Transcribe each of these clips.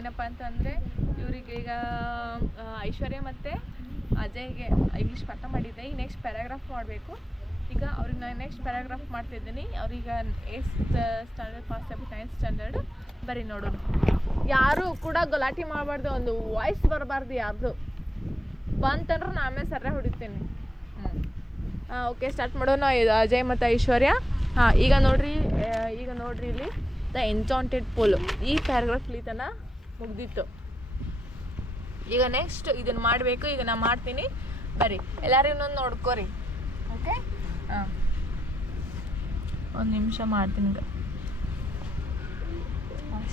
ಏನಪ್ಪ ಅಂತಂದರೆ ಇವ್ರಿಗೆ ಈಗ ಐಶ್ವರ್ಯ ಮತ್ತು ಅಜಯ್ಗೆ ಇಂಗ್ಲೀಷ್ ಪಾಠ ಮಾಡಿದ್ದೆ. ಈಗ ನೆಕ್ಸ್ಟ್ ಪ್ಯಾರಾಗ್ರಾಫ್ ಮಾಡಬೇಕು. ಈಗ ಅವ್ರಿಗೆ ನಾನು ನೆಕ್ಸ್ಟ್ ಪ್ಯಾರಾಗ್ರಾಫ್ ಮಾಡ್ತಿದ್ದೀನಿ ಅವ್ರೀಗ ಏಯ್ತ್ ಸ್ಟ್ಯಾಂಡರ್ಡ್ ಪಾಸ್ ಆಗ್ಬಿಟ್ಟು ನೈನ್ತ್ ಸ್ಟ್ಯಾಂಡರ್ಡ್ ಬರೀ ನೋಡೋಣ. ಯಾರು ಕೂಡ ಗಲಾಟೆ ಮಾಡಬಾರ್ದು. ಒಂದು ವಾಯ್ಸ್ ಬರಬಾರ್ದು ಯಾರ್ದು. ಬಂತಂದ್ರೆ ನಾನು ಸರ್ರೆ ಹೊಡಿತೀನಿ. ಹಾಂ ಓಕೆ ಸ್ಟಾರ್ಟ್ ಮಾಡೋಣ. ಅಜಯ್ ಮತ್ತು ಐಶ್ವರ್ಯ. ಹಾಂ, ಈಗ ನೋಡ್ರಿ ಈಗ ನೋಡ್ರಿ ಇಲ್ಲಿ. ದ ಎಂಚಾಂಟೆಡ್ ಪೂಲ್ ಈ ಪ್ಯಾರಾಗ್ರಾಫ್ ತನ ಮುಗ್ದಿತ್ತು. ಈಗ ನೆಕ್ಸ್ಟ್ ಇದನ್ನ ಮಾಡಬೇಕು, ಈಗ ನಾ ಮಾಡ್ತೀನಿ. ಬರ್ರಿ, ಎಲ್ಲರೂ ಇನ್ನೊಂದು ನೋಡ್ಕೋರಿ. ಓಕೆ ಹಾಂ. ಒಂದು ನಿಮಿಷ ಮಾಡ್ತೀನಿ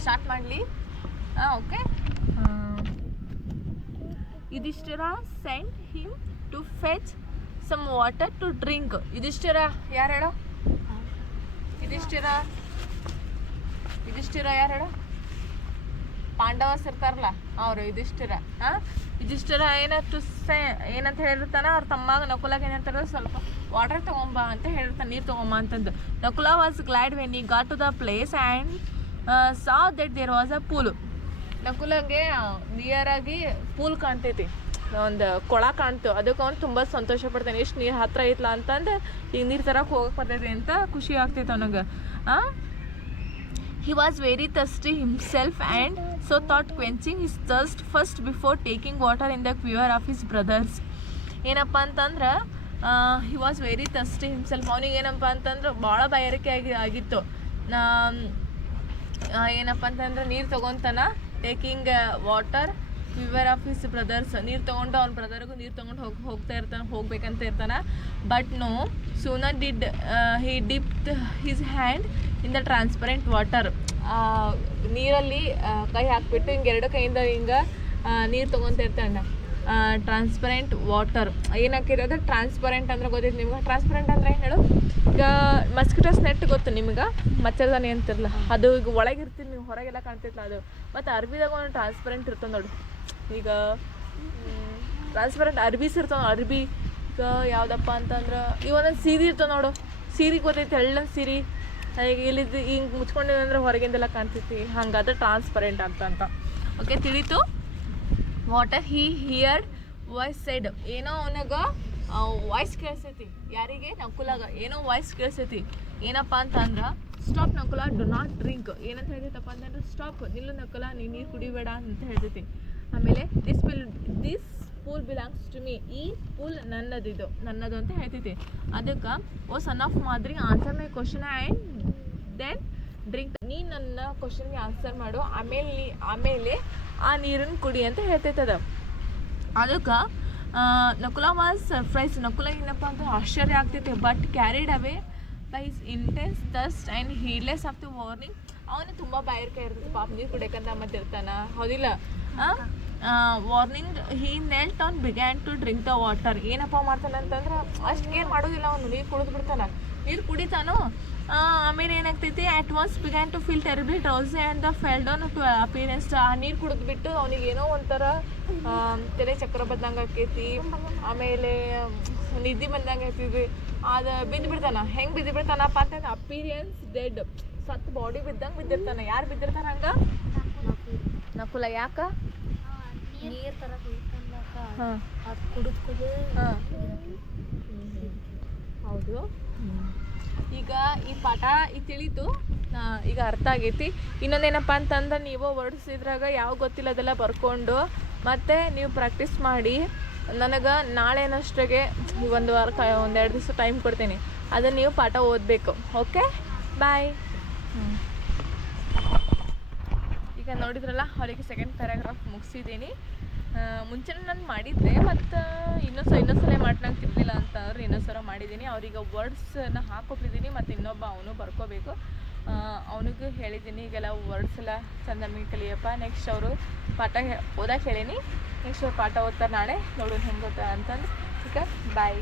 ಸ್ಟಾರ್ಟ್ ಮಾಡಲಿ. ಹಾಂ okay ಇದಿಷ್ಟರ send him to fetch some water to drink ಇದಿಷ್ಟರ, ಯಾರು ಹೇಳೋ? ಇದಿಷ್ಟರ ಇದಿಷ್ಟರ ಯಾರು ಹೇಳೋ? ಪಾಂಡವಸ್ ಇರ್ತಾರಲ್ಲ ಅವರು ಯುಧಿಷ್ಠಿರ. ಹಾ ಯುಧಿಷ್ಠಿರ ಏನಂತ ಸೆ, ಏನಂತ ಹೇಳಿರ್ತಾನ, ಅವ್ರ ತಮ್ಮಾಗ ನಕುಲಾಗ ಏನಂತಾರ ಸ್ವಲ್ಪ ವಾಟರ್ ತಗೊಂಬಾ ಅಂತ ಹೇಳಿರ್ತಾನೆ, ನೀರು ತಗೊಂಬ ಅಂತಂದು. Nakula was glad when he got to the place and saw that there was a pool ನಕುಲಗೆ near ಆಗಿ ಪೂಲ್ ಕಾಣ್ತೈತಿ. ಒಂದು ಕೊಳ ಕಾಣ್ತು. ಅದಕ್ಕೆ ಅವ್ನು ತುಂಬ ಸಂತೋಷ ಪಡ್ತಾನೆ. ಎಷ್ಟು ನೀರು ಹತ್ರ ಐತ್ಲ ಅಂತಂದು ಈಗ ನೀರು ತರಕ್ಕೆ ಹೋಗಕ್ಕೆ ಬರ್ತೈತಿ ಅಂತ ಖುಷಿ ಆಗ್ತೈತೆ ಅವನಿಗೆ. ಹಾಂ He was very thirsty himself and so thought quenching his thirst first before taking water in the quiver of his brothers. ಏನಪ್ಪ ಅಂತಂದ್ರೆ he was very thirsty himself ಅವನಿಗೆ ಏನಪ್ಪ ಅಂತಂದ್ರೆ ಭಾಳ ಬಾಯಾರಿಕೆ ಆಗಿ ಆಗಿತ್ತು ಏನಪ್ಪ ಅಂತಂದ್ರೆ ನೀರು ತೊಗೊತಾನ taking water before of his brothers ನೀರು ತೊಗೊಂಡು ಅವ್ನ ಬ್ರದರ್ಗೂ ನೀರು ತೊಗೊಂಡು ಹೋಗಿ ಹೋಗ್ತಾ ಇರ್ತಾನೆ, ಹೋಗ್ಬೇಕಂತ ಇರ್ತಾನೆ. But no sooner did he dip his hand in the transparent water ನೀರಲ್ಲಿ ಕೈ ಹಾಕ್ಬಿಟ್ಟು ಹಿಂಗೆ ಎರಡು ಕೈಯಿಂದ ಹಿಂಗೆ ನೀರು ತೊಗೊತಾ ಇರ್ತಾನೆ ಟ್ರಾನ್ಸ್ಪರೆಂಟ್ ವಾಟರ್ ಏನಾಕಿರೋದು ಟ್ರಾನ್ಸ್ಪರೆಂಟ್ ಅಂದ್ರೆ ಗೊತ್ತಿತ್ತು ನಿಮ್ಗೆ ಟ್ರಾನ್ಸ್ಪರೆಂಟ್ ಅಂದ್ರೆ ಏನು ಹೇಳು? ಈಗ ಮಸ್ಕಿಟೋಸ್ ನೆಟ್ ಗೊತ್ತು ನಿಮ್ಗೆ? ಮಚ್ಚಲ್ದಾನೆ ಅಂತಿರಲ್ಲ ಅದು ಈಗ ಒಳಗಿರ್ತೀನಿ, ನೀವು ಹೊರಗೆಲ್ಲ ಕಾಣ್ತಿತ್ತು ಅದು. ಮತ್ತು ಅರ್ಬಿದಾಗ ಒಂದು ಟ್ರಾನ್ಸ್ಪರೆಂಟ್ ಇರ್ತದೆ ನೋಡು. ಈಗ ಟ್ರಾನ್ಸ್ಪರೆಂಟ್ ಅರ್ಬೀಸ್ ಇರ್ತಾವ ಅರ್ಬಿ. ಈಗ ಯಾವುದಪ್ಪ ಅಂತಂದ್ರೆ, ಈಗ ಒಂದೊಂದು ಸೀರೆ ಇರ್ತವೆ ನೋಡು. ಸೀರೆ ಗೊತ್ತೈತೆ, ಎಳ್ಳ ಸೀರೆ. ಈಗ ಇಲ್ಲಿದ್ದು ಹಿಂಗೆ ಅಂದ್ರೆ ಹೊರಗಿಂದೆಲ್ಲ ಕಾಣ್ತೈತಿ ಹಂಗಾದ್ರೆ ಟ್ರಾನ್ಸ್ಪರೆಂಟ್ ಅಂತ ಅಂತ. ಓಕೆ ತಿಳಿತು? Water he hear voice side ಏನೋ ಅವನಾಗ ವಾಯ್ಸ್ ಕೇಳಿಸೈತಿ. ಯಾರಿಗೆ? ನಕುಲಾಗ. ಏನೋ ವಾಯ್ಸ್ ಕೇಳಿಸೈತಿ. ಏನಪ್ಪ ಅಂತಂದ್ರೆ stop Nakula do not drink ಏನಂತ ಹೇಳ್ತೈತಪ್ಪ ಅಂತಂದ್ರೆ ಸ್ಟಾಪ್ ನಿಲ್ಲು ನಕುಲ, ನೀ ನೀರು ಕುಡಿಬೇಡ ಅಂತ ಹೇಳ್ತೈತಿ. ಆಮೇಲೆ this bill this pool belongs to me ಈ ಪೂಲ್ ನನ್ನದಿದು ನನ್ನದು ಅಂತ ಹೇಳ್ತೈತಿ. ಅದಕ್ಕೆ, O son of Madri answer my question and then drink ನೀ ನನ್ನ ಕ್ವಶನ್ಗೆ ಆನ್ಸರ್ ಮಾಡು. ಆಮೇಲೆ ಆಮೇಲೆ ಆ ನೀರನ್ನು ಕುಡಿ ಅಂತ ಹೇಳ್ತೈತದ ಅದಕ್ಕೆ ನಕುಲ ವಾಸ್ ಸರ್ಪ್ರೈಸ್ ನಕುಲ ಏನಪ್ಪ ಅಂತ ಆಶ್ಚರ್ಯ ಆಗ್ತೈತೆ but carried away by intense thirst and heedless of the warning ಅವನು ತುಂಬ ಬಾಯರ್ಕೆ ಇರ್ತದೆ ಪಾಪ ನೀರು ಕುಡಿಯಕಂತ ಮತ್ತಿರ್ತಾನ ಹೌದಿಲ್ಲ? Warning he knelt on began to drink the water ಏನಪ್ಪ ಮಾಡ್ತಾನೆ ಅಂತಂದ್ರೆ ಅಷ್ಟು ಕೇರ್ ಮಾಡೋದಿಲ್ಲ ಅವನು. ನೀರು ಕುಡಿದು ಬಿಡ್ತಾನೆ ನೀರು ಕುಡಿತಾನು ಆಮೇಲೆ ಏನಾಗ್ತೈತಿ at once began to feel terribly drowsy and the fell down to appearance ಆ ನೀರು ಕುಡಿದ್ಬಿಟ್ಟು ಅವನಿಗೆ ಏನೋ ಒಂಥರ ತಲೆ ಚಕ್ರ ಬಂದಂಗೆ ಆಕೈತಿ. ಆಮೇಲೆ ನಿದ್ದೆ ಬಂದಂಗೆ ಆಕೈತಿ ಅದು ಬಿದ್ದು ಬಿಡ್ತಾನ ಹೆಂಗೆ ಬಿದ್ದು ಬಿಡ್ತಾನಪ್ಪ ಅಂತಂದ್ರೆ ಅಪೀರಿಯನ್ಸ್ ಡೆಡ್ ಸತ್ತು ಬಾಡಿ ಬಿದ್ದಂಗೆ ಬಿದ್ದಿರ್ತಾನೆ. ಯಾರು ಬಿದ್ದಿರ್ತಾನ ಹಂಗೆ? ನಕುಲ. ಯಾಕ? ನೀರು ತರ ಕುಯ್ಕೊಂಡಾಕ ಹಾಂ. ಅದು ಕುಡಿದ್ ಕುಡಿದು ಹಾಂ ಹೌದು. ಈಗ ಈ ಪಾಠ ಈ ತಿಳಿತು ಈಗ ಅರ್ಥ ಆಗೈತಿ. ಇನ್ನೊಂದೇನಪ್ಪ ಅಂತಂದ್ರೆ ನೀವು ವರ್ಡ್ಸ್ ಇದ್ರಾಗ ಯಾವ ಗೊತ್ತಿಲ್ಲ ಅದೆಲ್ಲ ಬರ್ಕೊಂಡು ಮತ್ತೆ ನೀವು ಪ್ರಾಕ್ಟೀಸ್ ಮಾಡಿ ನನಗೆ ನಾಳೆನಷ್ಟಗೆ ಒಂದು ವಾರ ಕ ಒಂದೆರಡು ದಿವಸ ಟೈಮ್ ಕೊಡ್ತೀನಿ. ಅದನ್ನು ನೀವು ಪಾಠ ಓದಬೇಕು. ಓಕೆ ಬಾಯ್ ಈಗ ನೋಡಿದ್ರಲ್ಲ ಅವರಿಗೆ ಸೆಕೆಂಡ್ ಪ್ಯಾರಾಗ್ರಾಫ್ ಮುಗಿಸಿದ್ದೀನಿ. ಮುಂಚೆನೇ ನಾನು ಮಾಡಿದ್ದೆ ಮತ್ತು ಸ ಇನ್ನೊಂದು ಸಲ ಮಾಡ್ಲಂಗೆ ತಿರ್ಲಿಲ್ಲ ಅಂತ ಅಂದ್ರೆ ಇನ್ನೊಂದು ಸಲ ಮಾಡಿದ್ದೀನಿ ಅವ್ರಿಗೆ ವರ್ಡ್ಸನ್ನ ಹಾಕೊಟ್ಟಿದ್ದೀನಿ ಮತ್ತು ಇನ್ನೊಬ್ಬ ಅವನು ಬರ್ಕೋಬೇಕು. ಅವನಿಗೂ ಹೇಳಿದ್ದೀನಿ ಈಗೆಲ್ಲ ವರ್ಡ್ಸ್ ಎಲ್ಲ ಚಂದ ಕಲಿಯಪ್ಪ ನೆಕ್ಸ್ಟ್ ಅವರು ಪಾಠ ಓದಕ್ಕೆ ಹೇಳೀನಿ. ನೆಕ್ಸ್ಟ್ ಅವ್ರು ಪಾಠ ಓದ್ತಾರೆ ನಾಳೆ. ನೋಡೋಣ ಹೆಂಗೆ ಓದ್ತಾರೆ ಅಂತಂದು. ಈಗ ಬಾಯ್